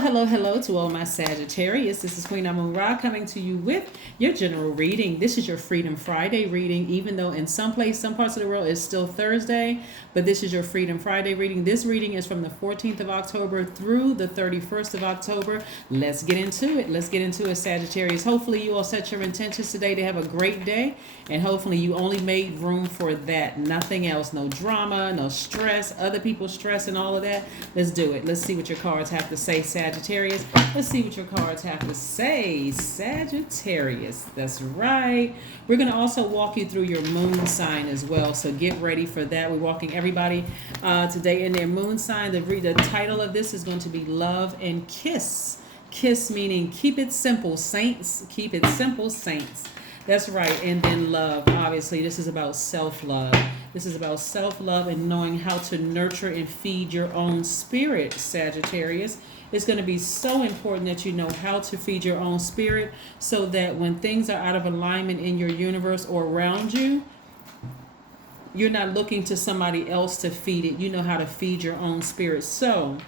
Hello to all my Sagittarius. This is Queen Amun Ra coming to you with your general reading. This is your Freedom Friday reading, even though in some parts of the world, it's still Thursday, but this is your Freedom Friday reading. This reading is from the 14th of October through the 31st of October. Let's get into it. Let's get into it, Sagittarius. Hopefully you all set your intentions today to have a great day, and hopefully you only made room for that. Nothing else. No drama, no stress, other people's stress and all of that. Let's do it. Let's see what your cards have to say, Sagittarius. Let's see what your cards have to say, Sagittarius. That's right. We're going to also walk you through your moon sign as well, so get ready for that. We're walking everybody today in their moon sign. The title of this is going to be Love and Kiss. Kiss meaning keep it simple, saints. Keep it simple, saints. That's right. And then love. Obviously, this is about self-love. This is about self-love and knowing how to nurture and feed your own spirit, Sagittarius. It's going to be so important that you know how to feed your own spirit so that when things are out of alignment in your universe or around you, you're not looking to somebody else to feed it. You know how to feed your own spirit. So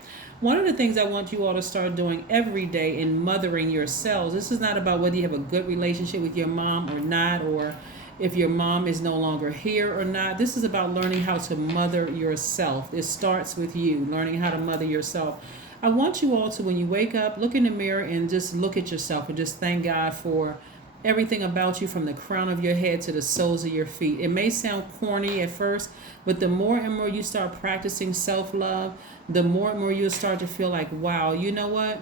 one of the things I want you all to start doing every day in mothering yourselves, this is not about whether you have a good relationship with your mom or not, or if your mom is no longer here or not. This is about learning how to mother yourself. It starts with you, learning how to mother yourself. I want you all to, when you wake up, look in the mirror and just look at yourself and just thank God for everything about you, from the crown of your head to the soles of your feet. It may sound corny at first, but the more and more you start practicing self-love, the more and more you'll start to feel like, wow, you know what?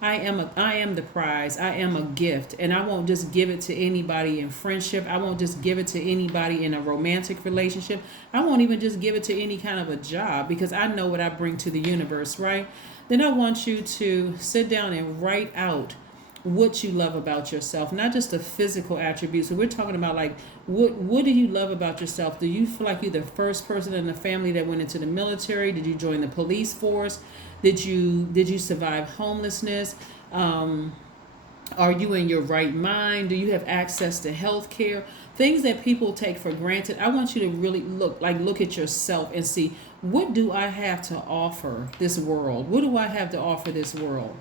I am the prize. I am a gift. And I won't just give it to anybody in friendship. I won't just give it to anybody in a romantic relationship. I won't even just give it to any kind of a job, because I know what I bring to the universe, right? Then I want you to sit down and write out what you love about yourself, not just the physical attributes. So we're talking about like, what do you love about yourself? Do you feel like you're the first person in the family that went into the military? Did you join the police force? Did you survive homelessness? Are you in your right mind? Do you have access to health care? Things that people take for granted. I want you to really look at yourself and see, what do I have to offer this world? What do I have to offer this world?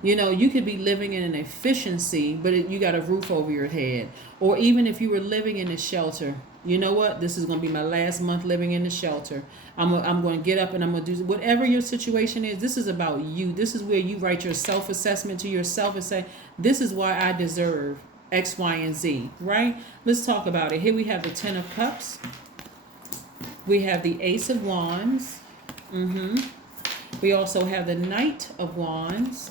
You know, you could be living in an efficiency, but you got a roof over your head. Or even if you were living in a shelter, you know what? This is going to be my last month living in the shelter. I'm going to get up and I'm going to do whatever your situation is. This is about you. This is where you write your self-assessment to yourself and say, this is why I deserve X, Y, and Z, right? Let's talk about it. Here we have the 10 of Cups. We have the Ace of Wands. We also have the Knight of Wands.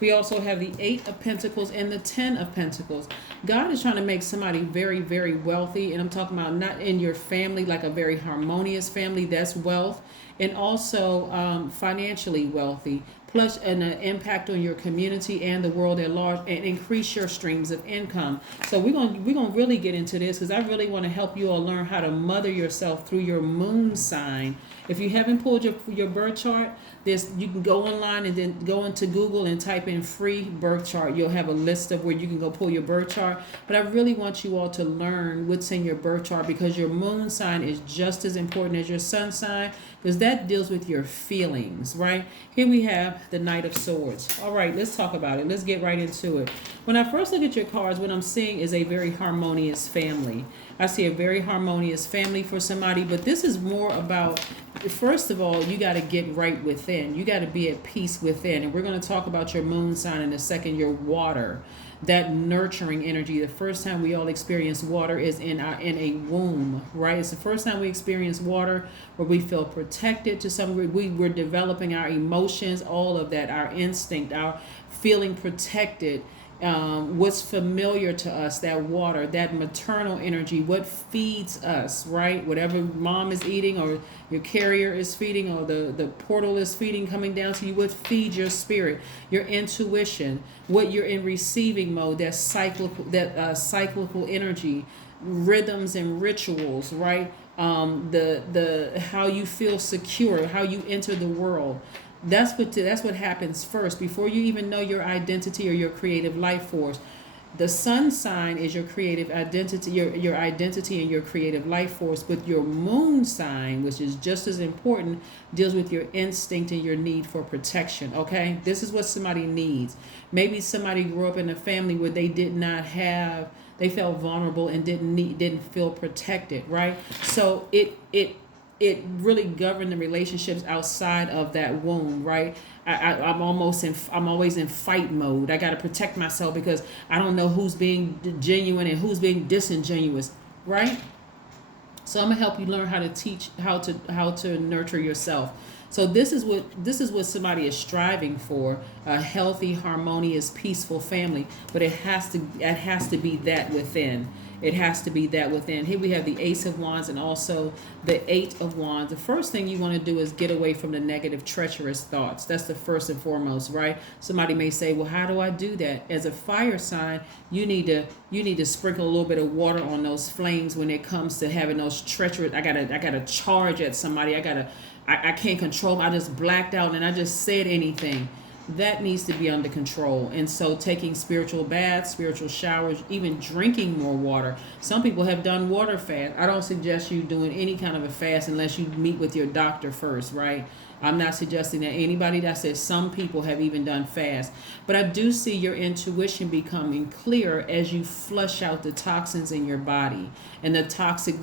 We also have the 8 of Pentacles and the 10 of Pentacles. God is trying to make somebody very, very wealthy. And I'm talking about not in your family, like a very harmonious family. That's wealth. And also financially wealthy. Plus an impact on your community and the world at large, and increase your streams of income. So we're gonna really get into this, because I really want to help you all learn how to mother yourself through your moon sign. If you haven't pulled your birth chart, you can go online and then go into Google and type in free birth chart. You'll have a list of where you can go pull your birth chart. But I really want you all to learn what's in your birth chart, because your moon sign is just as important as your sun sign, because that deals with your feelings, right? Here we have the Knight of Swords. All right, let's talk about it. Let's get right into it. When I first look at your cards, what I'm seeing is a very harmonious family. I see a very harmonious family for somebody, but this is more about, first of all, you got to get right within. You got to be at peace within. And we're going to talk about your moon sign in a second, your water, that nurturing energy. The first time we all experience water is in a womb, right? It's the first time we experience water where we feel protected to some degree. We're developing our emotions, all of that, our instinct, our feeling protected. What's familiar to us, that water, that maternal energy, what feeds us, right? Whatever mom is eating, or your carrier is feeding, or the portal is feeding, coming down to you, what feeds your spirit, your intuition, what you're in receiving mode, that cyclical energy, rhythms and rituals, right? The how you feel secure, how you enter the world. That's what happens first, before you even know your identity or your creative life force. The sun sign is your creative identity, your identity and your creative life force. But your moon sign, which is just as important, deals with your instinct and your need for protection. Okay, this is what somebody needs. Maybe somebody grew up in a family where they did not have, they felt vulnerable and didn't feel protected, right? So it really governed the relationships outside of that womb, right? I'm always in fight mode. I got to protect myself because I don't know who's being genuine and who's being disingenuous, right? So I'm gonna help you learn how to teach how to nurture yourself. So this is what somebody is striving for: a healthy, harmonious, peaceful family. But it has to be that within. It has to be that within. Here we have the Ace of Wands and also the Eight of Wands. The first thing you want to do is get away from the negative, treacherous thoughts. That's the first and foremost, right? Somebody may say, "Well, how do I do that?" As a fire sign, you need to sprinkle a little bit of water on those flames when it comes to having those treacherous. I gotta charge at somebody. I can't control. I just blacked out and I just said anything. That needs to be under control. And so taking spiritual baths, spiritual showers, even drinking more water. Some people have done water fast. I don't suggest you doing any kind of a fast unless you meet with your doctor first, right? I'm not suggesting that anybody. That says some people have even done fast. But I do see your intuition becoming clearer as you flush out the toxins in your body and the toxic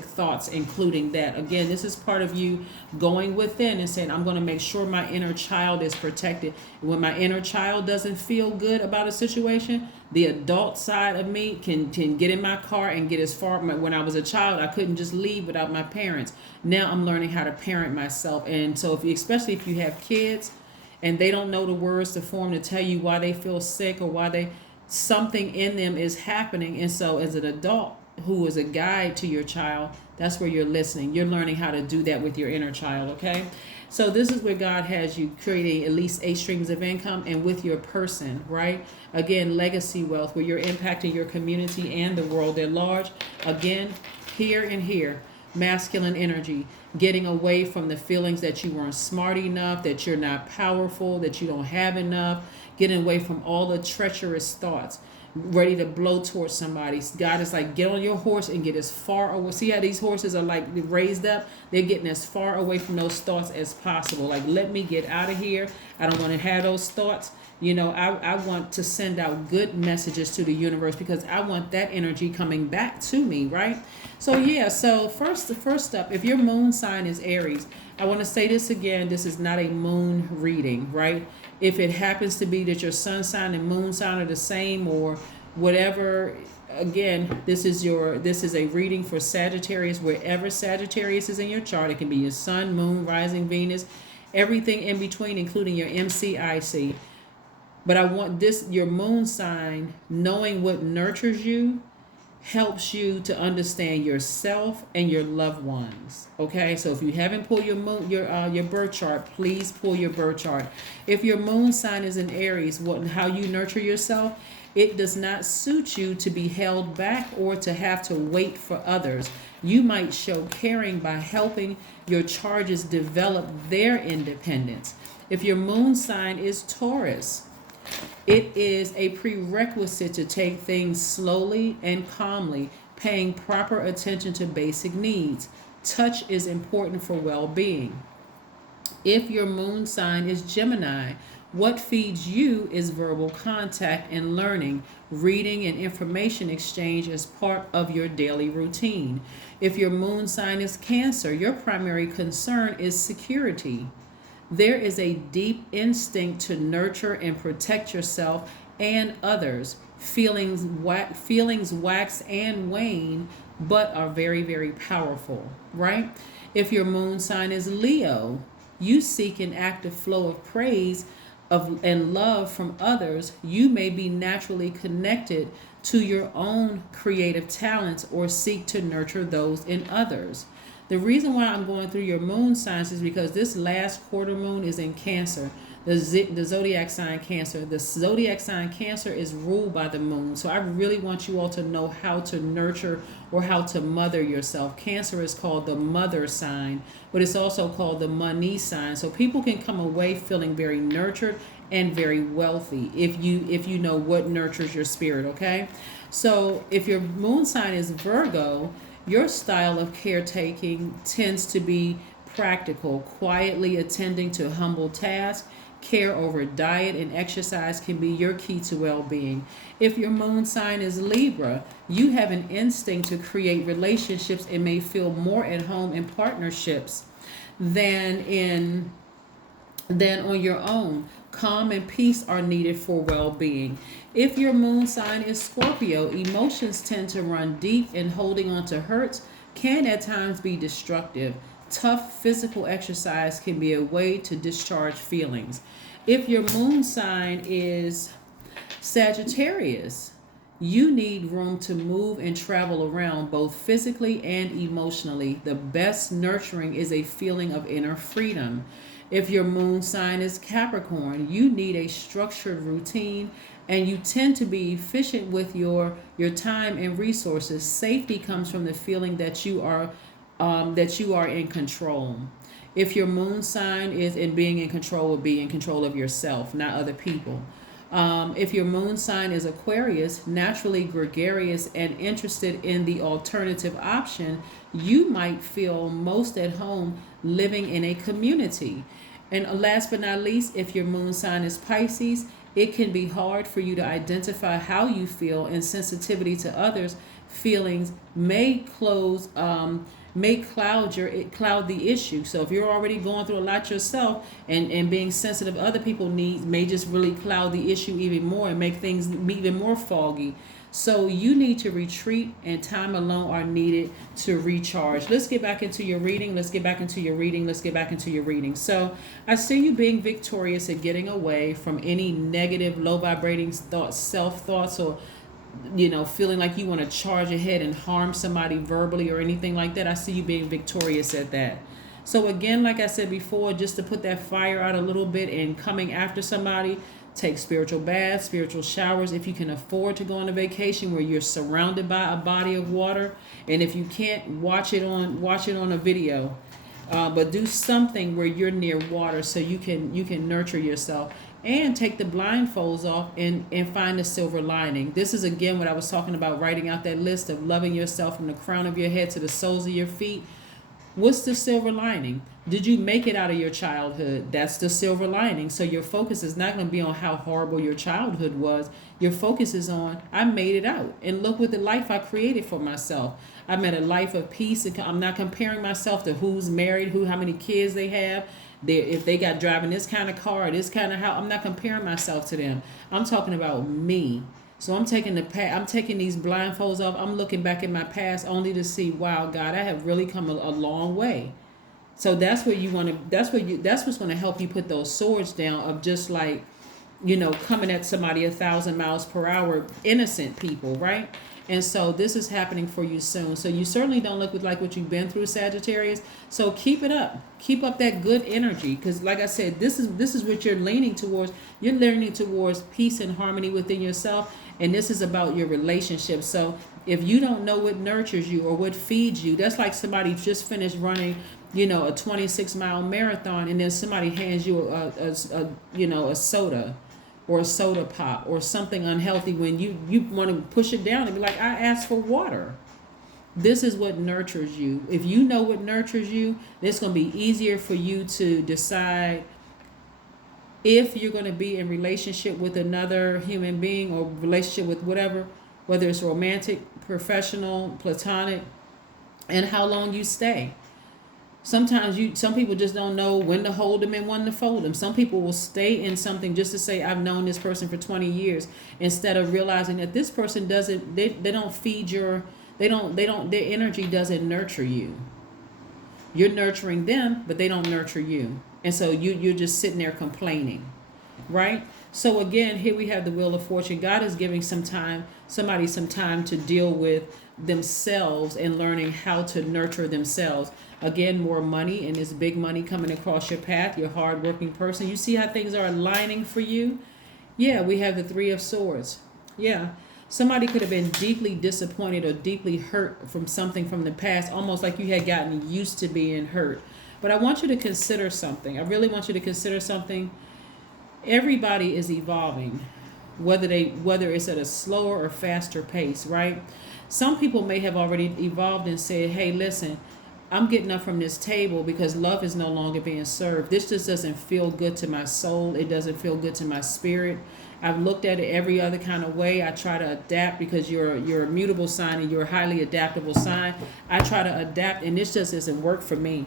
thoughts, including that. Again, this is part of you going within and saying, I'm going to make sure my inner child is protected. When my inner child doesn't feel good about a situation, the adult side of me can get in my car and get as far. When I was a child, I couldn't just leave without my parents. Now I'm learning how to parent myself. And so especially if you have kids and they don't know the words to form to tell you why they feel sick or something in them is happening. And so as an adult who is a guide to your child, that's where you're listening. You're learning how to do that with your inner child, okay? So this is where God has you creating at least 8 streams of income and with your person, right? Again, legacy wealth, where you're impacting your community and the world at large. Again, here, masculine energy, getting away from the feelings that you weren't smart enough, that you're not powerful, that you don't have enough, getting away from all the treacherous thoughts, ready to blow towards somebody. God is like, get on your horse and get as far away. See how these horses are like raised up? They're getting as far away from those thoughts as possible. Like, let me get out of here. I don't want to have those thoughts. I want to send out good messages to the universe because I want that energy coming back to me, right? So first up, if your moon sign is Aries, I want to say this again. This is not a moon reading, right? If it happens to be that your sun sign and moon sign are the same or whatever, again, this is a reading for Sagittarius, wherever Sagittarius is in your chart. It can be your sun, moon, rising, Venus, everything in between, including your MCIC. But I want your moon sign, knowing what nurtures you, helps you to understand yourself and your loved ones. Okay, so if you haven't pulled your birth chart, please pull your birth chart. If your moon sign is in Aries, how you nurture yourself, it does not suit you to be held back or to have to wait for others. You might show caring by helping your charges develop their independence. If your moon sign is Taurus, it is a prerequisite to take things slowly and calmly, paying proper attention to basic needs. Touch is important for well-being. If your moon sign is Gemini, what feeds you is verbal contact and learning, reading and information exchange as part of your daily routine. If your moon sign is Cancer, your primary concern is security. There is a deep instinct to nurture and protect yourself and others. Feelings wax and wane, but are very, very powerful, right? If your moon sign is Leo, you seek an active flow of praise and love from others. You may be naturally connected to your own creative talents or seek to nurture those in others. The reason why I'm going through your moon signs is because this last quarter moon is in Cancer, the zodiac sign Cancer. The zodiac sign Cancer is ruled by the moon. So I really want you all to know how to nurture or how to mother yourself. Cancer is called the mother sign, but it's also called the money sign. So people can come away feeling very nurtured and very wealthy if you know what nurtures your spirit, okay? So if your moon sign is Virgo, your style of caretaking tends to be practical, quietly attending to humble tasks. Care over diet and exercise can be your key to well-being. If your moon sign is Libra, you have an instinct to create relationships and may feel more at home in partnerships than on your own. Calm and peace are needed for well-being. If your moon sign is Scorpio, emotions tend to run deep, and holding on to hurts can at times be destructive. Tough physical exercise can be a way to discharge feelings. If your moon sign is Sagittarius, you need room to move and travel around both physically and emotionally. The best nurturing is a feeling of inner freedom. If your moon sign is Capricorn, you need a structured routine and you tend to be efficient with your time and resources. Safety comes from the feeling that you are in control. If your moon sign is in being in control, will be in control of yourself, not other people. If your moon sign is Aquarius, naturally gregarious and interested in the alternative option, you might feel most at home living in a community. And last but not least, if your moon sign is Pisces, it can be hard for you to identify how you feel, and sensitivity to others' feelings may cloud the issue. So if you're already going through a lot yourself, and being sensitive to other people's needs may just really cloud the issue even more and make things even more foggy. So you need to retreat, and time alone are needed to recharge. Let's get back into your reading. So I see you being victorious at getting away from any negative, low vibrating thoughts, self-thoughts, or feeling like you want to charge ahead and harm somebody verbally or anything like that. I see you being victorious at that. So again, like I said before, just to put that fire out a little bit and coming after somebody, take spiritual baths, spiritual showers. If you can afford to go on a vacation where you're surrounded by a body of water, and if you can't, watch it on a video, but do something where you're near water so you can nurture yourself. And take the blindfolds off and find the silver lining. This is again what I was talking about, writing out that list of loving yourself from the crown of your head to the soles of your feet. What's the silver lining? Did you make it out of your childhood? That's the silver lining. So your focus is not going to be on how horrible your childhood was. Your focus is on, I made it out. And look what the life I created for myself. I made a life of peace. And I'm not comparing myself to who's married, how many kids they have. If they got driving this kind of car, this kind of house, I'm not comparing myself to them. I'm talking about me. So I'm taking these blindfolds off. I'm looking back in my past only to see, wow, God, I have really come a long way. So that's where you want to. That's what's going to help you put those swords down of just like, coming at somebody 1,000 miles per hour, innocent people, right? And so this is happening for you soon. So you certainly don't look like what you've been through, Sagittarius. So keep it up. Keep up that good energy. Because like I said, this is what you're leaning towards. You're leaning towards peace and harmony within yourself. And this is about your relationship. So if you don't know what nurtures you or what feeds you, that's like somebody just finished running, a 26-mile marathon, and then somebody hands you a soda or a soda pop or something unhealthy, when you want to push it down and be like, I asked for water. This is what nurtures you. If you know what nurtures you, it's going to be easier for you to decide if you're going to be in relationship with another human being, or relationship with whatever, whether it's romantic, professional, platonic, and how long you stay. Some people just don't know when to hold them and when to fold them. Some people will stay in something just to say, I've known this person for 20 years, instead of realizing that this person they don't feed their energy doesn't nurture you. You're nurturing them, but they don't nurture you. And so you're just sitting there complaining. right? So again, here we have the Wheel of Fortune. God is giving somebody some time to deal with themselves and learning how to nurture themselves. Again, more money, and this big money coming across your path. You're a hardworking person. You see how things are aligning for you? Yeah, we have the Three of Swords. Yeah. Somebody could have been deeply disappointed or deeply hurt from something from the past, almost like you had gotten used to being hurt. But I want you to consider something. I really want you to consider something. Everybody is evolving, whether it's at a slower or faster pace, right? Some people may have already evolved and said, "Hey, listen, I'm getting up from this table because love is no longer being served. This just doesn't feel good to my soul. It doesn't feel good to my spirit. I've looked at it every other kind of way. I try to adapt because you're a mutable sign and you're a highly adaptable sign. I try to adapt and this just doesn't work for me.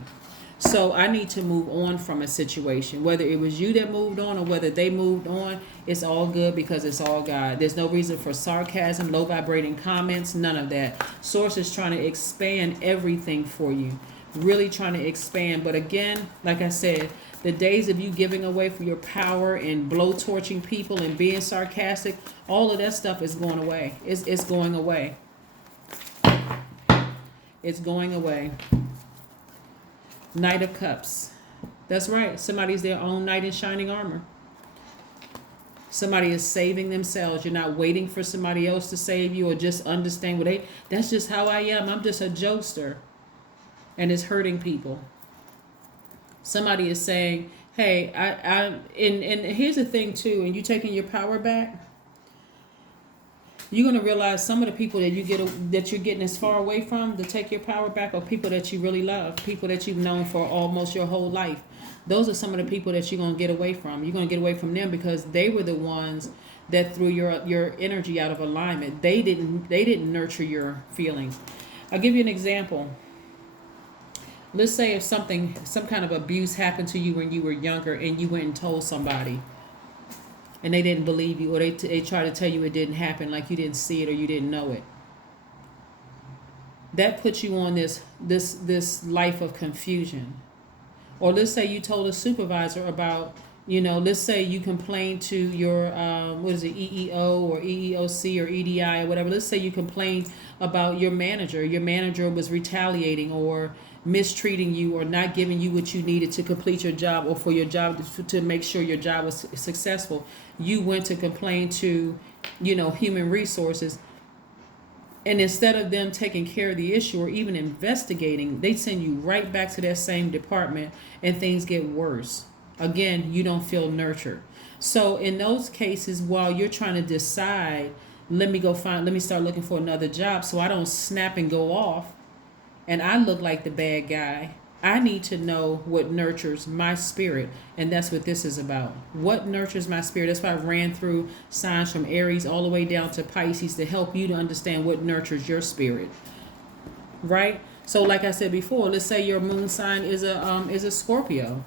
So I need to move on from a situation. Whether it was you that moved on or whether they moved on, it's all good because it's all God. There's no reason for sarcasm, low vibrating comments, none of that. Source is trying to expand everything for you. Really trying to expand. But again, like I said, the days of you giving away for your power and blowtorching people and being sarcastic, all of that stuff is going away. It's going away. It's going away. Knight of Cups. That's right. Somebody's their own knight in shining armor. Somebody is saving themselves. You're not waiting for somebody else to save you or just understand that's just how I am. I'm just a jokester. And it's hurting people. Somebody is saying, hey, and here's the thing too, and you taking your power back, you're gonna realize some of the people that you're getting as far away from to take your power back are people that you really love, people that you've known for almost your whole life. Those are some of the people that you're gonna get away from. You're gonna get away from them because they were the ones that threw your energy out of alignment. They didn't nurture your feelings. I'll give you an example. Let's say if some kind of abuse happened to you when you were younger and you went and told somebody and they didn't believe you or they tried to tell you it didn't happen, like you didn't see it or you didn't know it. That puts you on this life of confusion. Or let's say you told a supervisor about, let's say you complained to your, EEO or EEOC or EDI or whatever. Let's say you complained about your manager. Your manager was retaliating or mistreating you or not giving you what you needed to complete your job or for your job to make sure your job was successful. You went to complain to, human resources. And instead of them taking care of the issue or even investigating, they send you right back to that same department and things get worse. Again, you don't feel nurtured. So in those cases, while you're trying to decide, let me start looking for another job so I don't snap and go off and I look like the bad guy, I need to know what nurtures my spirit. And that's what this is about. What nurtures my spirit? That's why I ran through signs from Aries all the way down to Pisces to help you to understand what nurtures your spirit. Right? So like I said before, let's say your moon sign is a Scorpio.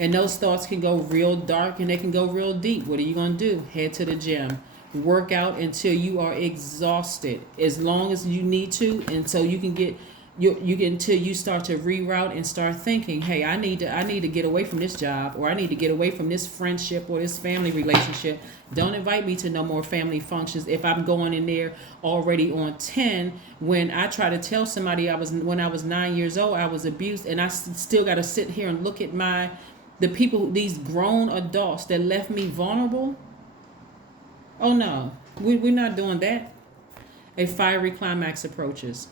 And those thoughts can go real dark and they can go real deep. What are you going to do? Head to the gym. Work out until you are exhausted. As long as you need to, until you can get until you start to reroute and start thinking, hey, I need to get away from this job, or I need to get away from this friendship or this family relationship. Don't invite me to no more family functions if I'm going in there already on 10 when I try to tell somebody when I was 9 years old I was abused, and I still got to sit here and look at the people, these grown adults that left me vulnerable. Oh no, we're not doing that. A fiery climax approaches.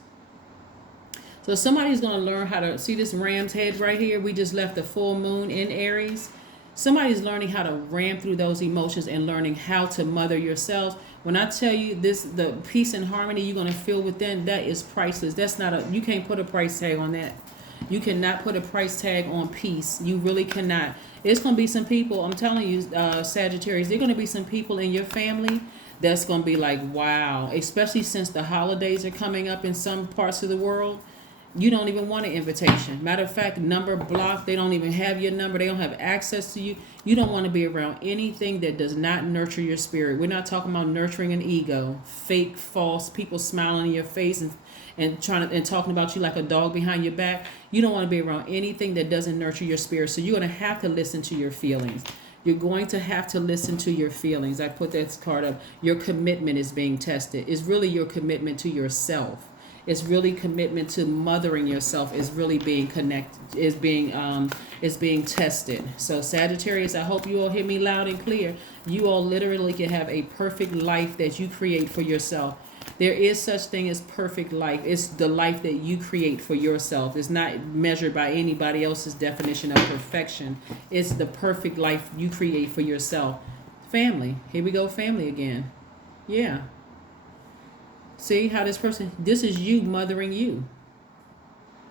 So somebody's going to learn how to see this ram's head right here. We just left the full moon in Aries. Somebody's learning how to ram through those emotions and learning how to mother yourselves. When I tell you the peace and harmony you're going to feel within, that is priceless. You can't put a price tag on that. You cannot put a price tag on peace. You really cannot. It's going to be some people, I'm telling you, Sagittarius, there are going to be some people in your family that's going to be like, wow, especially since the holidays are coming up in some parts of the world. You don't even want an invitation. Matter of fact, number blocked. They don't even have your number. They don't have access to you. You don't want to be around anything that does not nurture your spirit. We're not talking about nurturing an ego, fake, false, people smiling in your face and talking about you like a dog behind your back. You don't want to be around anything that doesn't nurture your spirit. So you're going to have to listen to your feelings. You're going to have to listen to your feelings. I put that card up. Your commitment is being tested. It's really your commitment to yourself. It's really commitment to mothering yourself is really being connected, is being tested. So Sagittarius, I hope you all hear me loud and clear. You all literally can have a perfect life that you create for yourself. There is such thing as perfect life. It's the life that you create for yourself. It's not measured by anybody else's definition of perfection. It's the perfect life you create for yourself. Family. Here we go, family again. Yeah. See how this is you mothering you.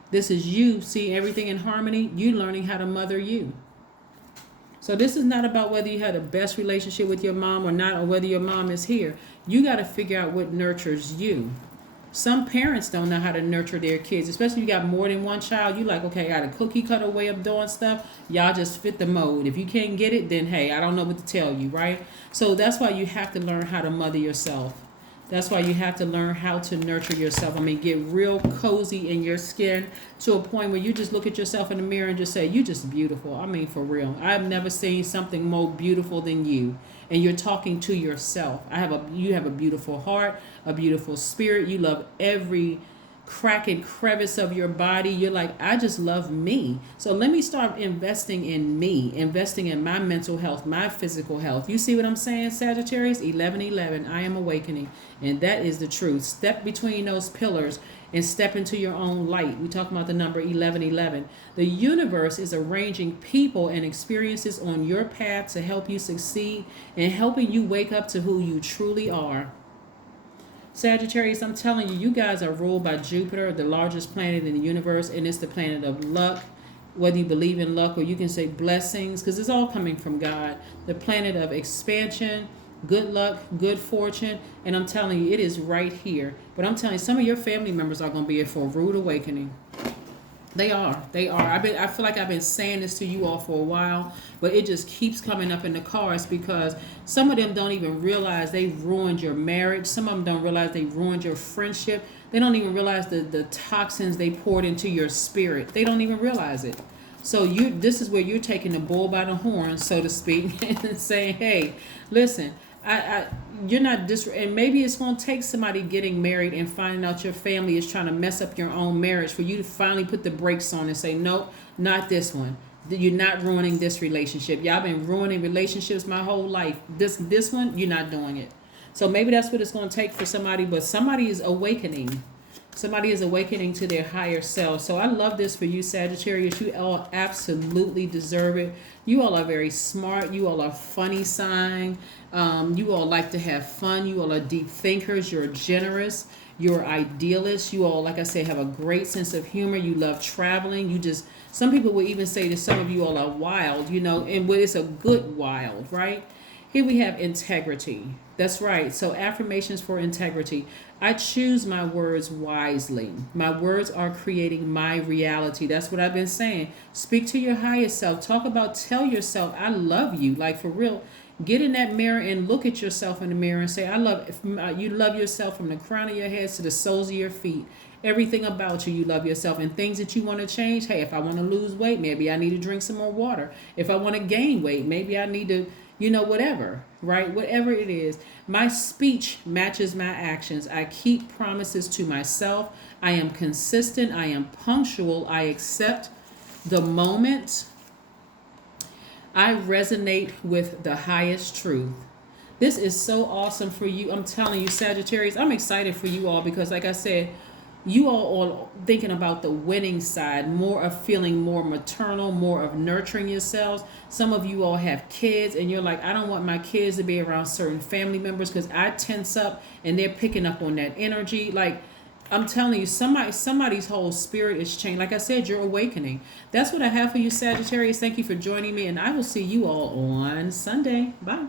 This is you seeing everything in harmony, you learning how to mother you. So this is not about whether you had the best relationship with your mom or not, or whether your mom is here. You got to figure out what nurtures you. Some parents don't know how to nurture their kids, especially if you got more than one child. You like, okay, I got a cookie cutter way of doing stuff. Y'all just fit the mold. If you can't get it, then hey, I don't know what to tell you, right? So that's why you have to learn how to mother yourself. That's why you have to learn how to nurture yourself. I mean, get real cozy in your skin to a point where you just look at yourself in the mirror and just say, you're just beautiful. I mean, for real. I've never seen something more beautiful than you. And you're talking to yourself. You have a beautiful heart, a beautiful spirit. You love every crack and crevice of your body. You're like, I just love me. So let me start investing in me, investing in my mental health, my physical health. You see what I'm saying, Sagittarius? 11:11, I am awakening. And that is the truth. Step between those pillars and step into your own light. We talk about the number 1111. The universe is arranging people and experiences on your path to help you succeed and helping you wake up to who you truly are. Sagittarius, I'm telling you, you guys are ruled by Jupiter, the largest planet in the universe, and it's the planet of luck. Whether you believe in luck or you can say blessings, because it's all coming from God. The planet of expansion, good luck, good fortune, and I'm telling you, it is right here. But I'm telling you, some of your family members are going to be in for a rude awakening. They are. I feel like I've been saying this to you all for a while, but it just keeps coming up in the cards because some of them don't even realize they ruined your marriage. Some of them don't realize they ruined your friendship. They don't even realize the toxins they poured into your spirit. They don't even realize it. So this is where you're taking the bull by the horn, so to speak, and saying, hey, listen, you're not and maybe it's going to take somebody getting married and finding out your family is trying to mess up your own marriage for you to finally put the brakes on and say, nope, not this one. You're not ruining this relationship. Y'all been ruining relationships my whole life. This one, you're not doing it. So maybe that's what it's going to take for somebody, but somebody is awakening. Somebody is awakening to their higher self. So I love this for you, Sagittarius. You all absolutely deserve it. You all are very smart. You all are funny sign. You all like to have fun. You all are deep thinkers. You're generous. You're idealists. You all, like I said, have a great sense of humor. You love traveling. Some people will even say that some of you all are wild, and it's a good wild, right? Here we have integrity. That's right. So affirmations for integrity. I choose my words wisely. My words are creating my reality. That's what I've been saying. Speak to your higher self. Tell yourself, I love you. Like for real. Get in that mirror and look at yourself in the mirror and say, you love yourself from the crown of your head to the soles of your feet. Everything about you love yourself, and things that you want to change. Hey, if I want to lose weight, maybe I need to drink some more water. If I want to gain weight, maybe I need to, whatever, right? Whatever it is. My speech matches my actions. I keep promises to myself. I am consistent. I am punctual. I accept the moment. I resonate with the highest truth. This is so awesome for you. I'm telling you, Sagittarius, I'm excited for you all because, like I said, you all are thinking about the winning side, more of feeling more maternal, more of nurturing yourselves. Some of you all have kids and you're like, I don't want my kids to be around certain family members because I tense up and they're picking up on that energy. Like, I'm telling you, somebody's whole spirit is changed. Like I said, you're awakening. That's what I have for you, Sagittarius. Thank you for joining me, and I will see you all on Sunday. Bye.